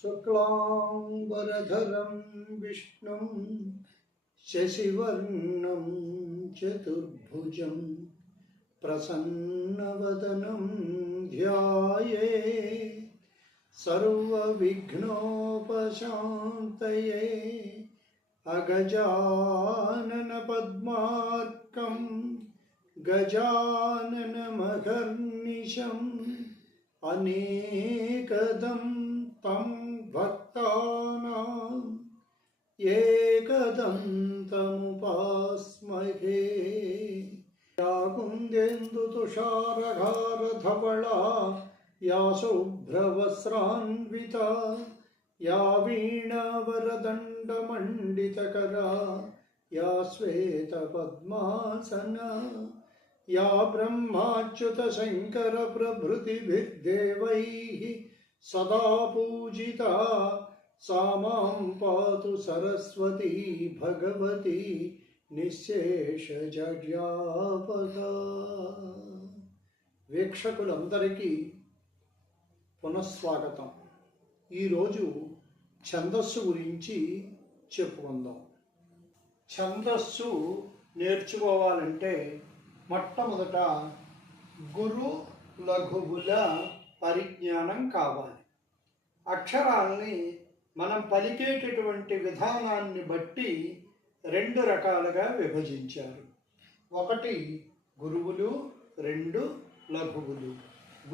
शुक्लाम्बरधरं विष्णुं शशिवर्णं चतुर्भुजं प्रसन्नवदनं ध्याये सर्वविघ्नोपशान्तये अगजाननपद्मार्कं गजाननमहर्निशम् अनेकदं एकदन्तमुपास्महे या कुन्देन्दुतुषारघारधवळा या शुभ्रवस्त्रान्विता या वीणावरदण्डमण्डितकरा या श्वेतपद्मासना या ब्रह्माच्युतशङ्करप्रभृतिभिर्देवैः सदा पूजिता सा मां पातु सरस्वती भगवती నిశ్శేషజడ్యాపగా వీక్షకులందరికీ పునఃస్వాగతం ఈరోజు ఛందస్సు గురించి చెప్పుకుందాం ఛందస్సు నేర్చుకోవాలంటే మొట్టమొదట గురు లఘువుల పరిజ్ఞానం కావాలి అక్షరాల్ని మనం పలికేటటువంటి విధానాన్ని బట్టి రెండు రకాలుగా విభజించారు. ఒకటి గురువులు రెండు లఘువులు.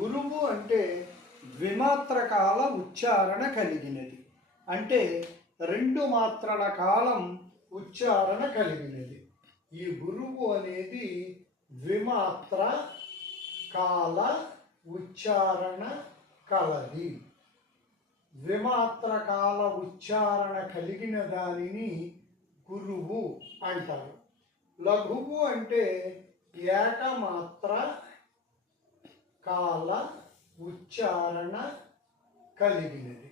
గురువు అంటే ద్విమాత్రకాల ఉచ్చారణ కలిగినది. అంటే రెండు మాత్రల కాలం ఉచ్చారణ కలిగినది. ఈ గురువు అనేది ద్విమాత్ర కాల ఉచ్చారణ కలది. ద్విమాత్ర కాల ఉచ్చారణ కలిగిన దానిని గురువు అంటారు. లఘువు అంటే ఏకమాత్ర కాల ఉచ్చారణ కలిగినది.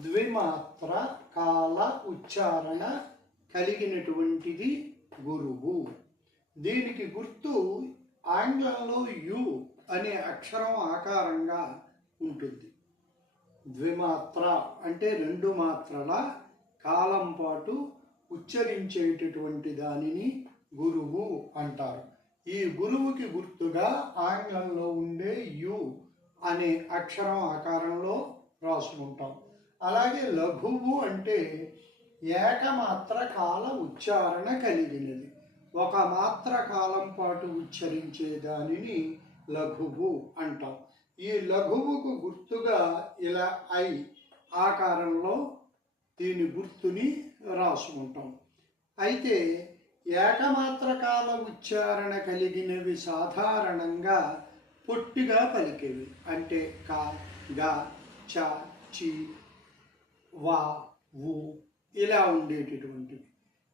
ద్విమాత్ర కాల ఉచ్చారణ కలిగినటువంటిది గురువు. దీనికి గుర్తు ఆంగ్లంలో యు అనే అక్షరం ఆకారంగా ఉంటుంది. ద్విమాత్ర అంటే రెండు మాత్రల కాలం పాటు ఉచ్చరించేటటువంటి దానిని గురువు అంటారు. ఈ గురువుకి గుర్తుగా ఆంగ్లంలో ఉండే యు అనే అక్షరం ఆకారంలో రాసుకుంటాం. అలాగే లఘువు అంటే ఏకమాత్ర కాల ఉచ్చారణ కలిగినది. ఒక మాత్ర కాలం పాటు ఉచ్చరించే దానిని లఘువు అంటాం. ఈ లఘువుకు గుర్తుగా ఇలా ఐ ఆకారంలో దీని గుర్తుని రాసుకుంటాం. అయితే ఏకమాత్రకాల ఉచ్చారణ కలిగినవి సాధారణంగా పొట్టిగా పలికేవి. అంటే కా గా చ చి వా వు ఇలా ఉండేటటువంటివి.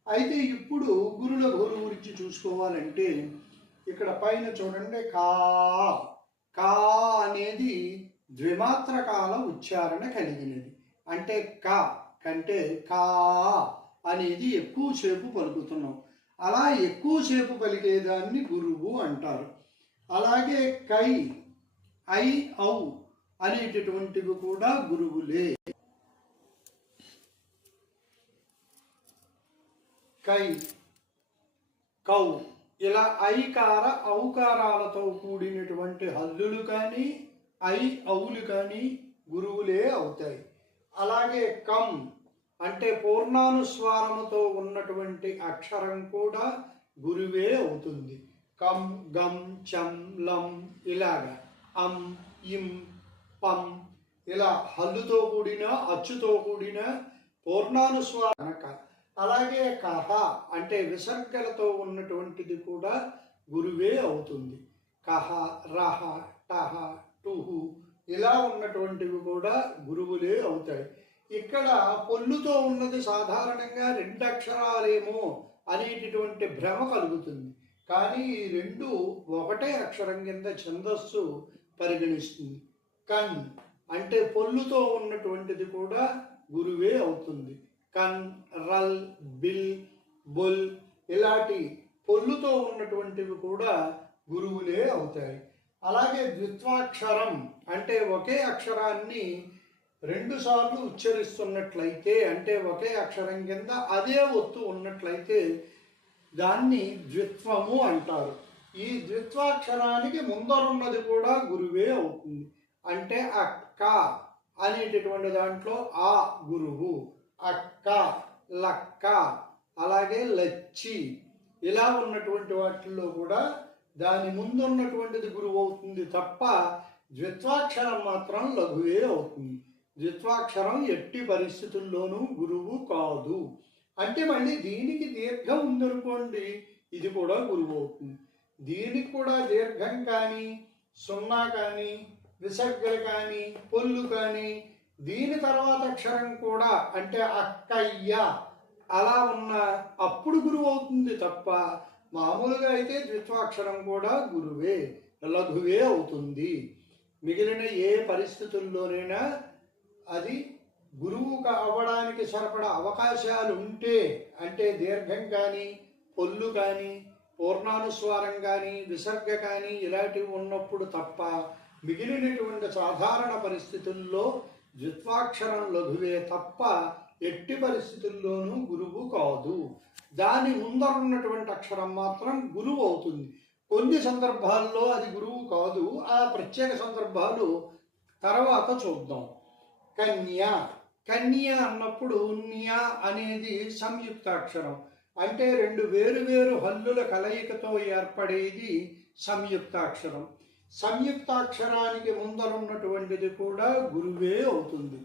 అయితే ఇప్పుడు గురుల గురు గురించి చూసుకోవాలంటే ఇక్కడ పైన చూడండి కా కా అనేది ద్విమాత్రకాల ఉచ్చారణ కలిగినది. అంటే క కంటే కా అనేది ఎక్కువసేపు పలుకుతున్నాం. అలా ఎక్కువసేపు పలికేదాన్ని గురువు అంటారు. అలాగే కై ఐ ఔ అనేటటువంటివి కూడా గురువులే. కై కౌ ఇలా ఐకార ఔకారాలతో కూడినటువంటి హల్లులు కానీ ఐ ఔలు కానీ గురువులే అవుతాయి. అలాగే కం అంటే పూర్ణానుస్వారముతో ఉన్నటువంటి అక్షరం కూడా గురువే అవుతుంది. కం గం చం లం ఇలాగా. అం ఇం పం ఇలా హల్లుతో కూడిన అచ్చుతో కూడిన పూర్ణానుస్వార అలాగే కహ అంటే విసర్గలతో ఉన్నటువంటిది కూడా గురువే అవుతుంది. కహ రహ టహ టుహు ఇలా ఉన్నటువంటివి కూడా గురువులే అవుతాయి. ఇక్కడ పొల్లుతో ఉన్నది సాధారణంగా రెండు అక్షరాలేమో అనేటటువంటి భ్రమ కలుగుతుంది. కానీ ఈ రెండు ఒకటే అక్షరం కింద ఛందస్సు పరిగణిస్తుంది. కన్ అంటే పొల్లుతో ఉన్నటువంటిది కూడా గురువే అవుతుంది. కన్ రల్ బిల్ బుల్ ఇలాంటి పొల్లుతో ఉన్నటువంటివి కూడా గురువులే అవుతాయి. అలాగే ద్విత్వాక్షరం అంటే ఒకే అక్షరాన్ని రెండుసార్లు ఉచ్చరిస్తున్నట్లయితే అంటే ఒకే అక్షరం కింద అదే ఒత్తు ఉన్నట్లయితే దాన్ని ద్విత్వము అంటారు. ఈ ద్విత్వాక్షరానికి ముందరున్నది కూడా గురువే అవుతుంది. అంటే అక్క అనేటటువంటి దాంట్లో ఆ గురువు. అక్క లక్క అలాగే లచ్చి ఇలా ఉన్నటువంటి వాటిల్లో కూడా దాని ముందు ఉన్నటువంటిది గురువు అవుతుంది తప్ప ద్విత్వాక్షరం మాత్రం లఘువే అవుతుంది. ద్విత్వాక్షరం ఎట్టి పరిస్థితుల్లోనూ గురువు కాదు. అంటే మళ్ళీ దీనికి దీర్ఘం ఉందనుకోండి ఇది కూడా గురువు అవుతుంది. దీనికి కూడా దీర్ఘం కానీ సున్నా కానీ విసర్గలు కానీ పొల్లు కానీ దీని తర్వాత అక్షరం కూడా అంటే అక్కయ్య అలా ఉన్న అప్పుడు గురువు అవుతుంది తప్ప మామూలుగా అయితే ద్విత్వాక్షరం కూడా గురువే లఘువే అవుతుంది. మిగిలిన ఏ పరిస్థితుల్లోనైనా అది గురువు అవ్వడానికి సరిపడా అవకాశాలు ఉంటే అంటే దీర్ఘం కానీ పొల్లు కానీ పూర్ణానుస్వారం కానీ విసర్గ కానీ ఇలాంటివి ఉన్నప్పుడు తప్ప మిగిలినటువంటి సాధారణ పరిస్థితుల్లో ద్విత్వాక్షరం లఘువే తప్ప ఎట్టి పరిస్థితుల్లోనూ గురువు కాదు. దాని ముందరున్నటువంటి అక్షరం మాత్రం గురువు అవుతుంది. కొన్ని సందర్భాల్లో అది గురువు కాదు. ఆ ప్రత్యేక సందర్భాలు తర్వాత చూద్దాం. కన్య. కన్య అన్నప్పుడు న్య అనేది సంయుక్తాక్షరం. అంటే రెండు వేరు వేరు హల్లుల కలయికతో ఏర్పడేది సంయుక్తాక్షరం. సంయుక్తాక్షరానికి ముందరున్నటువంటిది కూడా గురువే అవుతుంది.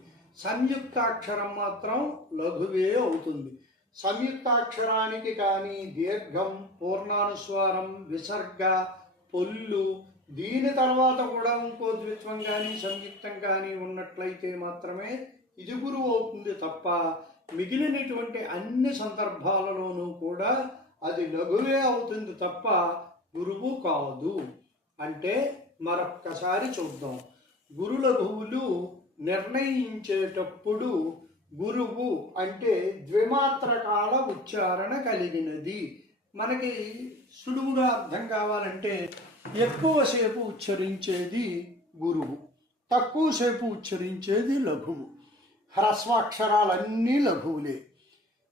సంయుక్తాక్షరం మాత్రం లఘువే అవుతుంది. సంయుక్తాక్షరానికి కానీ దీర్ఘం పూర్ణానుస్వారం విసర్గ పొల్లు దీని తర్వాత కూడా ఇంకో ద్విత్వం కానీ సంయుక్తం కానీ ఉన్నట్లయితే మాత్రమే ఇది గురువు అవుతుంది తప్ప మిగిలినటువంటి అన్ని సందర్భాలలోనూ కూడా అది లఘువే అవుతుంది తప్ప గురువు కాదు. అంటే మరొక్కసారి చూద్దాం. గురు లఘువులు నిర్ణయించేటప్పుడు గురువు అంటే ద్విమాత్రకాల ఉచ్చారణ కలిగినది. మనకి సులువుగా అర్థం కావాలంటే ఎక్కువసేపు ఉచ్చరించేది గురువు తక్కువసేపు ఉచ్చరించేది లఘువు. హ్రస్వాక్షరాలన్నీ లఘువులే.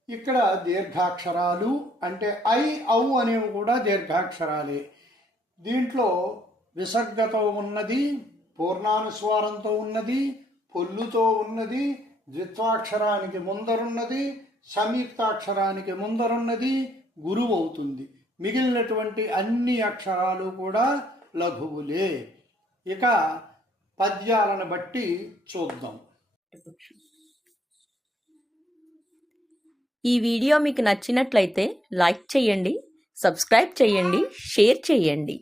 ఇక్కడ దీర్ఘాక్షరాలు అంటే ఐ ఔ అనేవి కూడా దీర్ఘాక్షరాలే. దీంట్లో విసర్గతో ఉన్నది పూర్ణానుస్వారంతో ఉన్నది పొల్లుతో ఉన్నది ద్విత్వాక్షరానికి ముందరున్నది సంయుక్తాక్షరానికి ముందరున్నది గురువు అవుతుంది మిగిలినటువంటి అన్ని అక్షరాలు కూడా లఘువులే. ఇక పద్యాలను బట్టి చూద్దాం. ఈ వీడియో మీకు నచ్చినట్లయితే లైక్ చేయండి సబ్స్క్రైబ్ చేయండి షేర్ చేయండి.